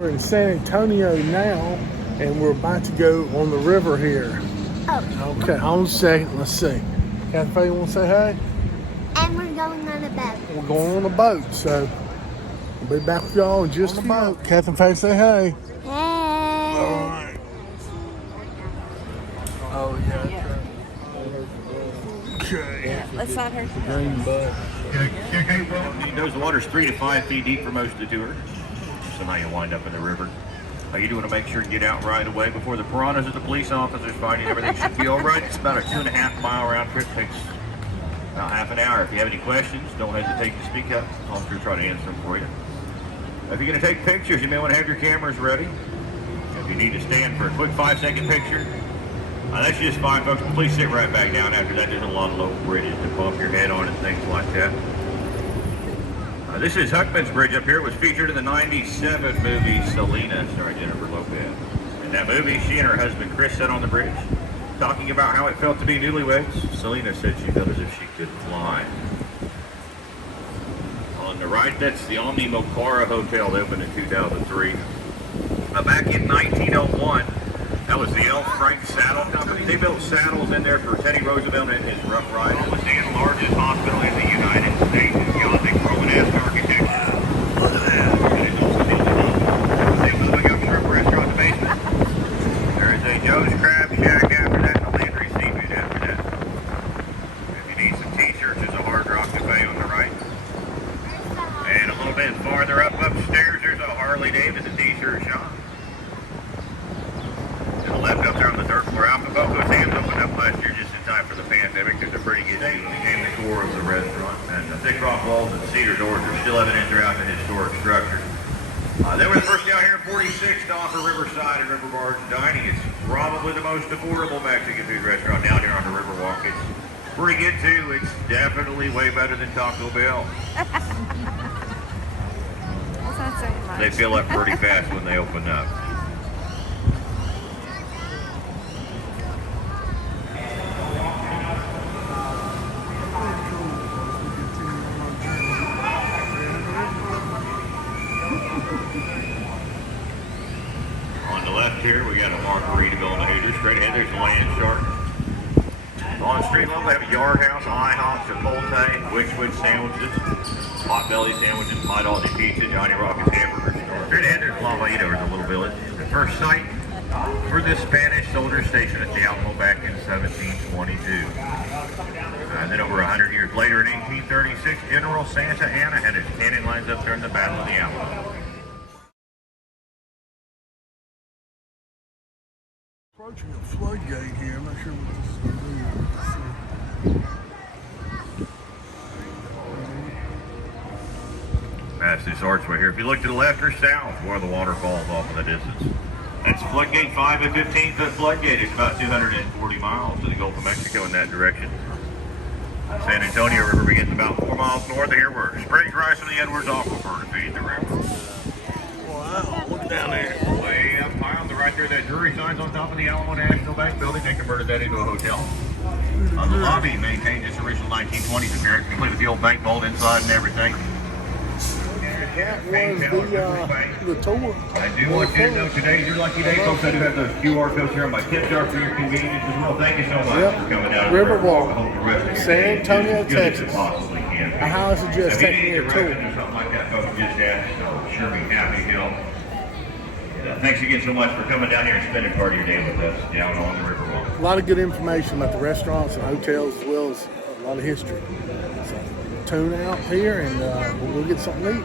We're in San Antonio now, and we're about to go on the river here. Oh. Okay, hold on a second. Let's see. Catherine, you want to say hey? And we're going on a boat. We're going on a boat, so we'll be back with y'all in just a boat. Catherine Faye, say hey. Hey. All right. Oh, yeah. Okay. Yeah, let's not hurt the Green bud. Okay, well, he knows the water's 3 to 5 feet deep for most of the tour. So now you wind up in the river. You do want to make sure to get out right away before the piranhas or the police officers find you. Everything should be all right. It's about a 2.5 mile round trip. Takes about half an hour. If you have any questions, don't hesitate to speak up. I'll try to answer them for you. If you're going to take pictures, you may want to have your cameras ready. If you need to stand for a quick 5-second picture, that's just fine, folks. Please sit right back down after that. There's a lot of low bridges to bump your head on and things like that. This is Huckman's Bridge up here. It was featured in the '97 movie Selena, starring Jennifer Lopez. In that movie, she and her husband Chris sat on the bridge, talking about how it felt to be newlyweds. Selena said she felt as if she could fly. On the right, that's the Omni Mocara Hotel that opened in 2003. Back in 1901, that was the L. Frank Saddle Company. They built saddles in there for Teddy Roosevelt and his Rough Riders. It was the largest hospital in the United States. Gothic Romanesque architecture. Look at that. And it's also the only moving up shrimp restaurant in the basement. There is a Joe's Crab Shack after that, and a Landry Seafood after that. If you need some t-shirts, there's a Hard Rock Cafe on the right. And a little bit farther upstairs, there's a Harley Davidson t-shirt shop. To the left up there on the third floor, Alpha Boco's Hands opened up last year just in time for the pandemic. There's a pretty good view. We came the tour of the restaurant, and the thick rock walls and cedar doors are still evident throughout the historic structure. They were the first down here in '46 to offer riverside and river bars and dining. It's probably the most affordable Mexican food restaurant down here on the Riverwalk. It's pretty good too. It's definitely way better than Taco Bell. That's not saying much. They fill up pretty fast when they open up. On the left here, we got a Margaritaville and a Hooters. Straight ahead, there's a Land Shark. On the street level, we have a Yard House, IHOP, Chipotle, Wixwood sandwiches, Hot Belly sandwiches, My Dog Pizza, Johnny Rockets Hamburger Store. Straight ahead, there's La Valle, there's a little village. The first site for this Spanish soldier station at the Alamo back in 1722. And then over 100 years later, in 1836, General Santa Anna had his cannon lines up during the Battle of the Alamo. Approaching a floodgate here. I'm not sure what this is going to do. Past this archway here. If you look to the left or south, where the water falls off in the distance. That's floodgate 5 and 15-foot floodgate. It's about 240 miles to the Gulf of Mexico in that direction. San Antonio River begins about 4 miles north of here, where springs rise from the Edwards Aquifer to feed the river. Wow, look down there. Way up high on the right there, that jewelry sign's on top of the Alamo National Bank building. They converted that into a hotel. The lobby maintained its original 1920s appearance, complete with the old bank vault inside and everything. That was the tour. I do want you to know today is your lucky day, folks. I do have those QR codes here on my tip jar for your convenience as well. Thank you so much for coming down. Riverwalk, I hope the rest of your San day is Antonio, as good as it Texas. possibly can be. I highly suggest If you taking need a directions tour. or something like that, folks, just ask. I'll sure be happy to help. Thanks again so much for coming down here and spending part of your day with us down on the Riverwalk. A lot of good information about the restaurants and hotels, as well as a lot of history. So tune out here, and we'll get something to eat.